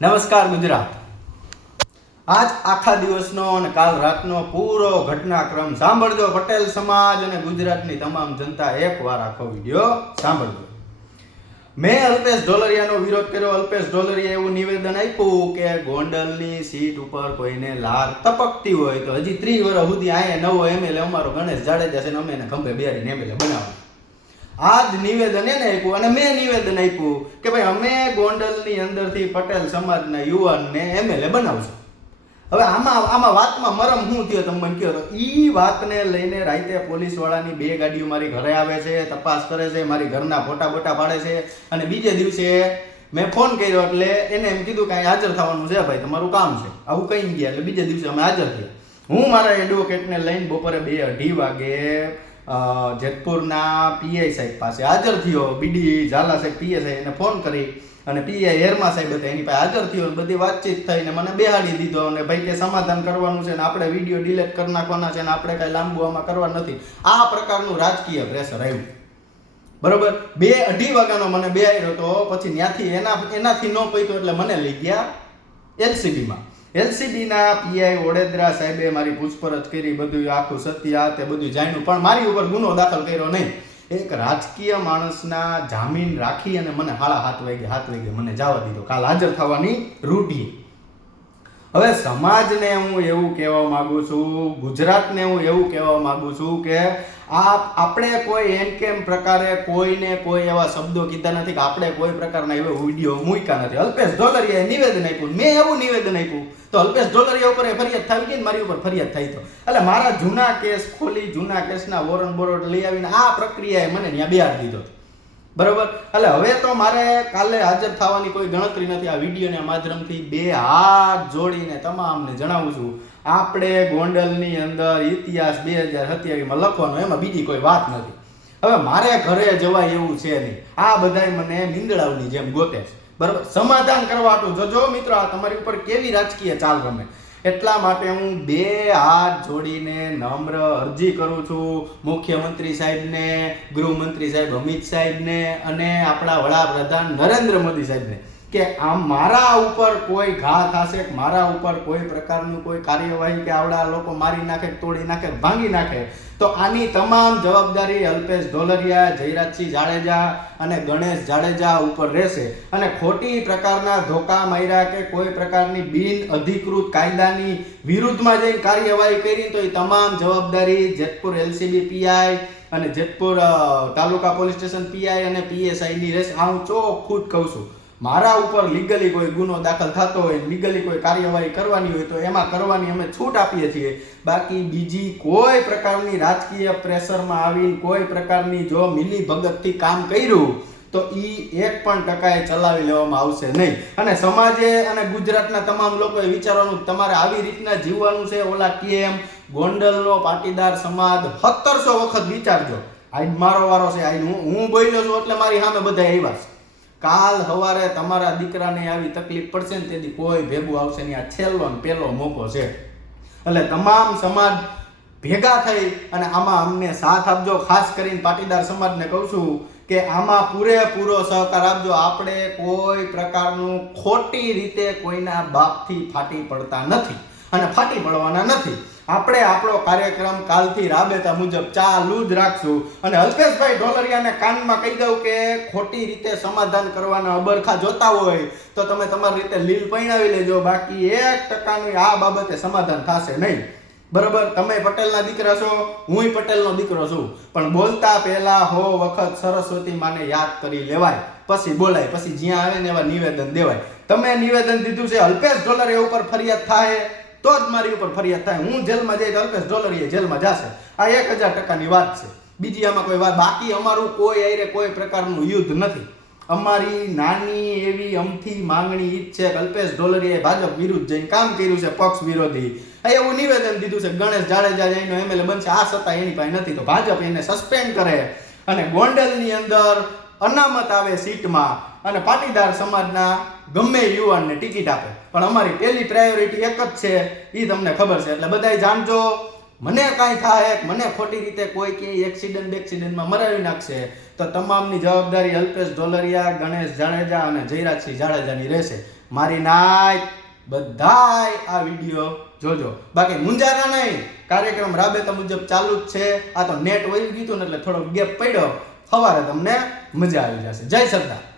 નમસ્કાર ગુજરાત. આજ આખા દિવસનો અને કાલ રાતનો પૂરો ઘટનાક્રમ સાંભળજો. પટેલ સમાજ અને ગુજરાતની તમામ જનતા એકવાર આખો વીડિયો સાંભળજો. મેં અલ્પેશ ઢોલરિયાનો વિરોધ કર્યો. અલ્પેશ ઢોલરિયા એવું નિવેદન આપ્યું કે ગોંડલની સીટ ઉપર કોઈને લાર તપકતી હોય તો હજી ત્રીસ વર્ષ સુધી અહીંયા નવો એમએલએ અમારો ગણેશ જાડેજા છે ને અમે એને ખંભે બેહારીને એમએલએ બનાવ્યો આ જ નિવેદન એને આપ્યું અને મેં નિવેદન આપ્યું કે ભાઈ અમે ગોંડલની અંદરથી પટેલ સમાજના યુવાનને એમએલએ બનાવશું. હવે આમાં આમાં વાતમાં મરમ શું થયો તમે મને કહો તો ઈ વાતને લઈને રાતે પોલીસ વાળાની બે ગાડીઓ મારી ઘરે આવે છે, તપાસ કરે છે, મારી ઘરના ફોટા બોટા પાડે છે અને બીજે દિવસે મેં ફોન કર્યો એટલે એને એમ કીધું કે હાજર થવાનું છે ભાઈ, તમારું કામ છે. આવું કઈ ગયા એટલે બીજે દિવસે અમે હાજર થયા. હું મારા એડવોકેટને લઈને બપોરે બે અઢી વાગે જેતપુરના પીઆઈ સાહેબ પાસે હાજર થયો. બીડી ઝાલા સાહેબ પીએસઆઈ એને ફોન કરી અને પીઆઈ હેરમા સાહેબ હતા, એની પાસે હાજર થયો બધી વાતચીત થઈને મને બેહાડી દીધો અને ભાઈ કે સમાધાન કરવાનું છે ને આપણે વીડિયો ડિલેટ કરી નાખવાના છે ને આપણે કાંઈ લાંબુ આમાં કરવા નથી. આ પ્રકારનું રાજકીય પ્રેશર આવ્યું. બરોબર? બે અઢી વાગ્યાનો મને બે આવ્યો હતો પછી ત્યાંથી એના, એનાથી ન પૈતો એટલે મને લઈ ગયા એલસીબીમાં. એલસીબીના પીઆઈ વડોદરા સાહેબે મારી પૂછપરછ કરી, બધું આખું સત્ય આ તે બધું જાણ્યું. પણ મારી ઉપર ગુનો દાખલ કર્યો નહીં. એક રાજકીય માણસના જામીન રાખી અને મને હાળા હાથ વાગે હાથ વાગે મને જવા દીધો. કાલ હાજર થવાની રૂઢી હવે સમાજને હું એવું કહેવા માગુ છું, ગુજરાતને હું એવું કહેવા માગું છું કે આ આપણે કોઈ એમ કેમ પ્રકારે કોઈને કોઈ એવા શબ્દો કીધા નથી કે આપણે કોઈ પ્રકારના એવા વીડિયો મૂક્યા નથી. અલ્પેશ ઢોલરિયાએ નિવેદન આપ્યું, મેં એવું નિવેદન આપ્યું. તો અલ્પેશ ઢોલરિયા ઉપર ફરિયાદ થઈ ગઈ મારી ઉપર ફરિયાદ થઈ તો? એટલે મારા જૂના કેસ ખોલી, જૂના કેસના વોરન બોરોટ લઈ આવીને આ પ્રક્રિયાએ મને ત્યાં બિહાર દીધો. બરોબર? એટલે હવે તો મારે કાલે હાજર થવાની કોઈ ગણતરી નથી. આ વિડીયોના માધ્યમથી બે હાથ જોડીને તમામને જણાવું છું. આપણે ગોંડલની અંદર ઇતિહાસ બે હજાર સત્યાવીસમાં લખવાનો, એમાં બીજી કોઈ વાત નથી. હવે મારે ઘરે જવાય એવું છે નહીં. આ બધાય મને નીંદડાવની જેમ ગોતે છે. બરોબર? સમાધાન કરવા તો જોજો મિત્રો, આ તમારી ઉપર કેવી રાજકીય ચાલ રમે. એટલા માટે હું બે હાથ જોડીને નમ્ર અરજી કરું છું. મુખ્યમંત્રી સાહેબને, ગૃહમંત્રી સાહેબ અમિત સાહેબને અને આપણા વડાપ્રધાન નરેન્દ્ર મોદી સાહેબને. કે આમ મારા ઉપર કોઈ ઘા થશે મારા ઉપર કોઈ પ્રકારનું કોઈ કાર્યવાહી, કે આવડા લોકો મારી નાખે તોડી નાખે ભાંગી નાખે, તો આની તમામ જવાબદારી અલ્પેશ ઢોલરિયા, જયરાજસિંહ જાડેજા અને ગણેશ જાડેજા ઉપર રહેશે. અને ખોટી પ્રકારના ધોકા માર્યા કે કોઈ પ્રકારની બિન અધિકૃત કાયદાની વિરુદ્ધમાં જઈને કાર્યવાહી કરી, તો એ તમામ જવાબદારી જેતપુર એલસીબી પીઆઈ અને Jetpur taluka police station PI અને પીએસઆઈની રહેશે. આ હું ચોખ્ખું જ કહું છું. મારા ઉપર લીગલી કોઈ ગુનો દાખલ થતો હોય લીગલી કોઈ કાર્યવાહી કરવાની હોય તો એમાં કરવાની અમે છૂટ આપીએ છીએ. બાકી બીજી કોઈ પ્રકારની રાજકીય પ્રેશરમાં આવીને કોઈ પ્રકારની જો મિલી ભગતથી કામ કર્યું, તો એ એક પણ ટકાએ ચલાવી લેવામાં આવશે નહીં. અને સમાજે અને ગુજરાતના તમામ લોકોએ વિચારવાનું તમારે આવી રીતના જીવવાનું છે? ઓલા કેમ ગોંડલનો પાટીદાર સમાજ સત્તરસો વખત વિચારજો. આજ મારો વારો છે આજ હું હું બોલ્યો છું એટલે મારી સામે બધા આવ્યા છે. કાલ સવારે તમારા દીકરાને આવી તકલીફ પડશે ને તેથી કોઈ ભેગું આવશે નહીં. આ છેલ્લો ને પહેલો મોકો છે. એટલે તમામ સમાજ ભેગા થઈ અને આમાં અમને સાથ આપજો. ખાસ કરીને પાટીદાર સમાજને કહું છું કે આમાં પૂરેપૂરો સહકાર આપજો. આપણે કોઈ પ્રકારનું ખોટી રીતે કોઈના બાપથી ફાટી પડતા નથી. અને ફાટી પડવાના નથી. આપણે આપણો કાર્યક્રમ કાલથી રાબેતા મુજબ ચાલુ જ રાખશું. અને અલ્પેશભાઈ ઢોલરિયાને કાનમાં કહી દઉં કે ખોટી રીતે સમાધાન કરવાના અબરખા જોતા હોય તો તમે તમારી રીતે લીલ પૈણાવી લેજો. બાકી એક ટકાનું આ બાબતે સમાધાન થશે નહીં. બરોબર? તમે પટેલના દીકરા છો, હુંય પટેલનો દીકરો છું. પણ બોલતા પહેલા હો વખત સરસ્વતી માને યાદ કરી લેવાય. પછી બોલાય, પછી જ્યાં આવે ને એવા નિવેદન દેવાય. તમે નિવેદન દીધું છે, અલ્પેશ ઢોલરિયા ઉપર ફરિયાદ થાય. તો જ મારી ઉપર ફરિયાદ થાય. હું જેલમાં જઈ તો અલ્પેશ ડોલરીએ જેલમાં જશે. આ એક હજાર ટકાની વાત છે. બીજી આમાં કોઈ વાત બાકી અમારું કોઈ આયરે કોઈ પ્રકારનું યુદ્ધ નથી. અમારી નાની એવી અમથી માંગણી ઈ છે કે અલ્પેશ ઢોલરીએ ભાજપ વિરુદ્ધ જઈને કામ કર્યું છે પક્ષ વિરોધી. એવું નિવેદન દીધું છે ગણેશ જાડેજા જઈને એમએલએ બનશે. આ સત્તા એની પાસે નથી. તો ભાજપ એને સસ્પેન્ડ કરે. અને ગોંડલની અંદર અનામત આવે સીટમાં અને પાટીદાર સમાજના ગમે યુવાનને ટિકિટ આપે. પણ અમારી પહેલી પ્રાયોરિટી એક જ છે એ તમને ખબર છે. એટલે બધાય જાણજો, મને કાંઈ થાય, મને ખોટી રીતે કોઈ કે એક્સિડન્ટ એક્સિડન્ટમાં મરાવી નાખશે, તો તમામની જવાબદારી અલ્પેશ ઢોલરિયા, ગણેશ જાડેજા અને જયરાજસિંહ જાડેજાની રહેશે. મારી નાય બધાય આ વીડિયો જોજો. બાકી મુંજારા નહીં. કાર્યક્રમ રાબેતા મુજબ ચાલુ જ છે. આ તો નેટ વહી ગયું ને એટલે થોડો ગેપ પડ્યો. સવારે તમને મજા આવી જશે. જય સરદાર.